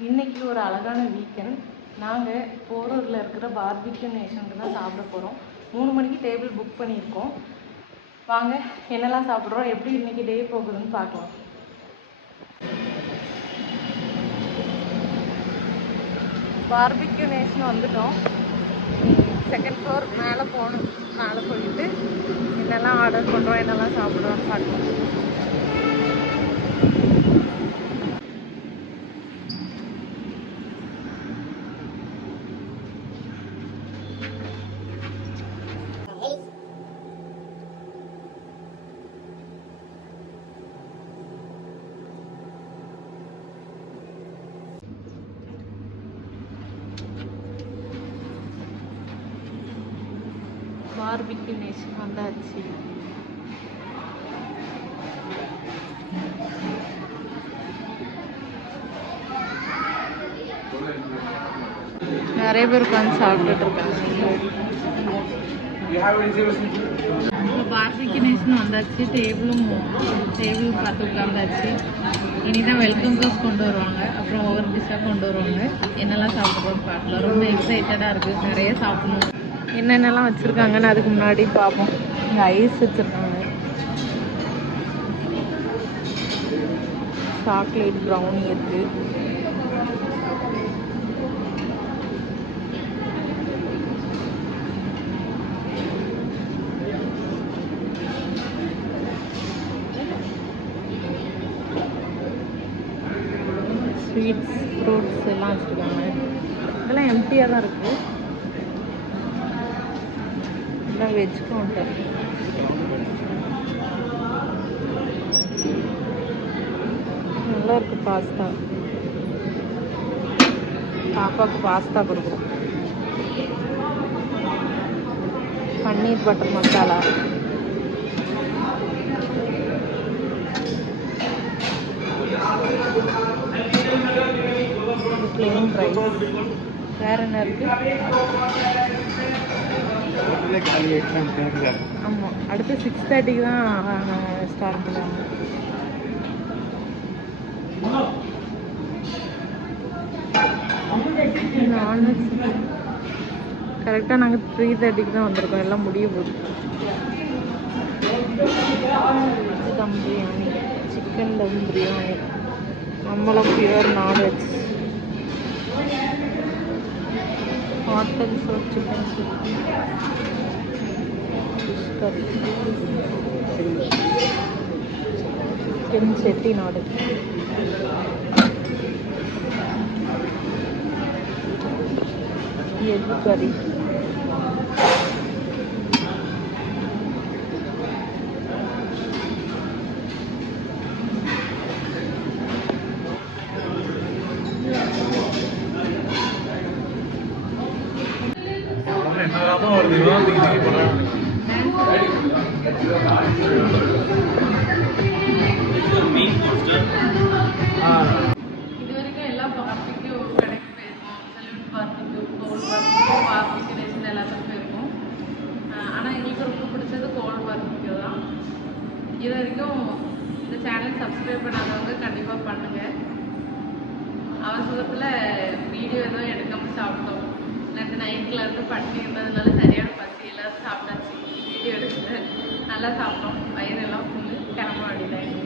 இன்றைக்கி ஒரு அழகான வீக்கெண்ட். நாங்கள் போரூரில் இருக்கிற பார்பிக்யூ நேஷனுக்கு தான் சாப்பிட போகிறோம். 3 மணிக்கு டேபிள் புக் பண்ணியிருக்கோம். வாங்க என்னெல்லாம் சாப்பிட்றோம், எப்படி இன்றைக்கி டே போகுதுன்னு பார்க்கலாம். பார்பிக்யூ நேஷன் வந்துட்டோம். 2nd ஃப்ளோர் மேலே போகணும். மேலே போயிட்டு என்னெல்லாம் ஆர்டர் பண்ணுறோம், என்னெல்லாம் சாப்பிட்றோன்னு பார்க்கலாம். பார்பிக்யூ நேஷன் வந்தாச்சு. நிறைய பேர் உட்காந்து சாப்பிட்டுட்டு இருக்காங்க. பார்பிக்யூ நேஷன் வந்தாச்சு. டேபிள் பார்த்து உட்காந்தாச்சு. இனிதான் வெல்கம் ரோஸ் கொண்டு வருவாங்க, அப்புறம் ஒவ்வொரு டிஷ்ஷாக கொண்டு வருவாங்க. என்னெல்லாம் சாப்பிட்றோன்னு பார்க்கலாம். ரொம்ப எக்ஸைட்டடாக இருக்குது, நிறைய சாப்பிடணும். என்னென்னலாம் வச்சுருக்காங்கன்னு அதுக்கு முன்னாடி பார்ப்போம். இங்கே ஐஸ் வச்சுருக்காங்க, சாக்லேட் ப்ரௌனி இருக்குது, ஸ்வீட்ஸ், ஃப்ரூட்ஸ் எல்லாம் வச்சுருக்காங்க. இதெல்லாம் எம்டியாக தான் இருக்குது. இதெல்லாம் வெஜ் கவுண்டர். நல்லா இருக்குது. பாஸ்தா, பாப்பாவுக்கு பாஸ்தா கொடுக்குறோம். பன்னீர் பட்டர் மசாலா, பிளேன் ரைஸ். வேற என்ன இருக்கு? ஆமாம், அடுத்து 6:30க்கு தான் ஸ்டார்ட் பண்ணுவாங்க. நான்வெஜ் கரெக்டாக நாங்கள் 3:30க்கு தான் வந்திருக்கோம். எல்லாம் முடிய போகுது. தம் பிரியாணி, சிக்கன் தம் பிரியாணி, நம்மளும் பியூர் நான்வெஜ். ஹோட்டல் சோப், சிக்கன் சூப், ஃபிஷ் கறி, சிக்கன் செட்டிநாடு, எக் கறி, இது வரைக்கும் எல்லா பார்பிக்யூ கடைக்கு போயிருக்கோம். சல்யூட் பார்பிக்யூ, கோல்ட் பார்பிக்யூ, பார்பிக்யூ நேஷன் எல்லாத்துக்கும் போயிருக்கோம். ஆனால் எங்களுக்கு ரொம்ப பிடிச்சது கோல்ட் பார்பிக்யூ தான். இது வரைக்கும் இந்த சேனல் சப்ஸ்கிரைப் பண்ணாதவங்க கண்டிப்பாக பண்ணுங்கள். அவசரத்தில் வீடியோ எதுவும் எடுக்காமல் சாப்பிட்டோம். நேற்று நைட்டில் இருந்து பட்டி இருந்ததுனால சரியான பசி, எல்லாரும் சாப்பிட்டாச்சு. வீடியோ எடுத்து நல்லா சாப்பிட்டோம். வயிறெல்லாம் ஃபுல்லு கிளம்ப வேண்டியதாகிடுச்சு.